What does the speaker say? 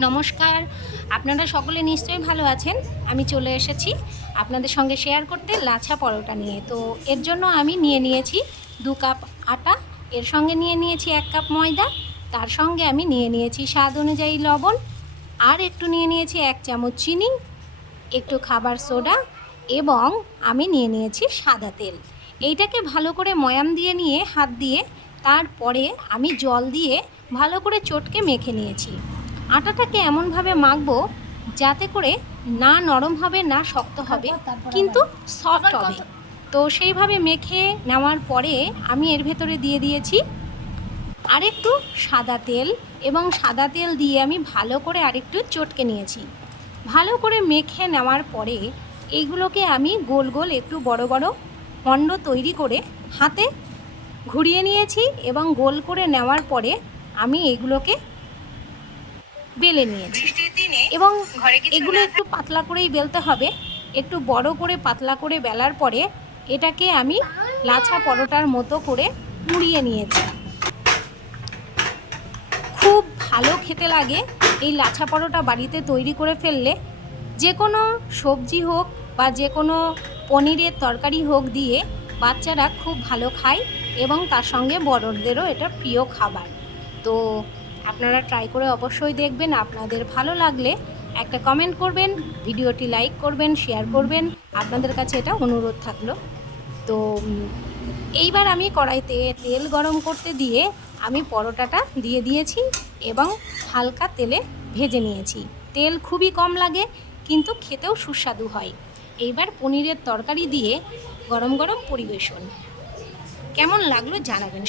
নমস্কার, আপনারা সকলে নিশ্চয়ই ভালো আছেন। আমি চলে এসেছি আপনাদের সঙ্গে শেয়ার করতে লাচ্ছা পরোটা নিয়ে। তো এর জন্য আমি নিয়ে নিয়েছি 2 কাপ আটা, এর সঙ্গে নিয়ে নিয়েছি 1 কাপ ময়দা, তার সঙ্গে আমি নিয়ে নিয়েছি স্বাদ অনুযায়ী লবণ, আর একটু নিয়ে নিয়েছি 1 চামচ চিনি, একটু খাবার সোডা এবং আমি নিয়ে নিয়েছি সাদা তেল। এইটাকে ভালো করে ময়াম দিয়ে নিয়ে হাত দিয়ে তারপরে আমি জল দিয়ে ভালো করে চটকে মেখে নিয়েছি। আটাটাকে এমনভাবে মাখবো যাতে করে না নরম হবে না শক্ত হবে, কিন্তু সফট হবে। তো সেইভাবে মেখে নেওয়ার পরে আমি এর ভেতরে দিয়ে দিয়েছি আরেকটু সাদা তেল, এবং সাদা তেল দিয়ে আমি ভালো করে আরেকটু চটকে নিয়েছি। ভালো করে মেখে নেওয়ার পরে এইগুলোকে আমি গোল গোল একটু বড় বড় মণ্ড তৈরি করে হাতে ঘুরিয়ে নিয়েছি, এবং গোল করে নেওয়ার পরে আমি এগুলোকে বেলে নিয়েছি। এবং এগুলো একটু পাতলা করেই বেলতে হবে, একটু বড় করে পাতলা করে বেলার পরে এটাকে আমি লাচ্ছা পরোটার মতো করে মুড়িয়ে নিয়েছি। খুব ভালো খেতে লাগে এই লাচ্ছা পরোটা বাড়িতে তৈরি করে ফেললে। যে কোনো সবজি হোক বা যে কোনো পনিরের তরকারি হোক দিয়ে বাচ্চারা খুব ভালো খায়, এবং তার সঙ্গে বড়দেরও এটা প্রিয় খাবার। তো আপনারা ট্রাই করে অবশ্যই দেখবেন। আপনাদের ভালো লাগলে একটা কমেন্ট করবেন, ভিডিওটি লাইক করবেন, শেয়ার করবেন। আপনাদের কাছে এটা অনুরোধ থাকলো। তো এইবার আমি কড়াইতে তেল গরম করতে দিয়ে আমি পরোটাটা দিয়ে দিয়েছি এবং হালকা তেলে ভেজে নিয়েছি। তেল খুবই কম লাগে, কিন্তু খেতেও সুস্বাদু হয়। এইবার পনিরের তরকারি দিয়ে গরম গরম পরিবেশন। কেমন লাগলো জানাবেন।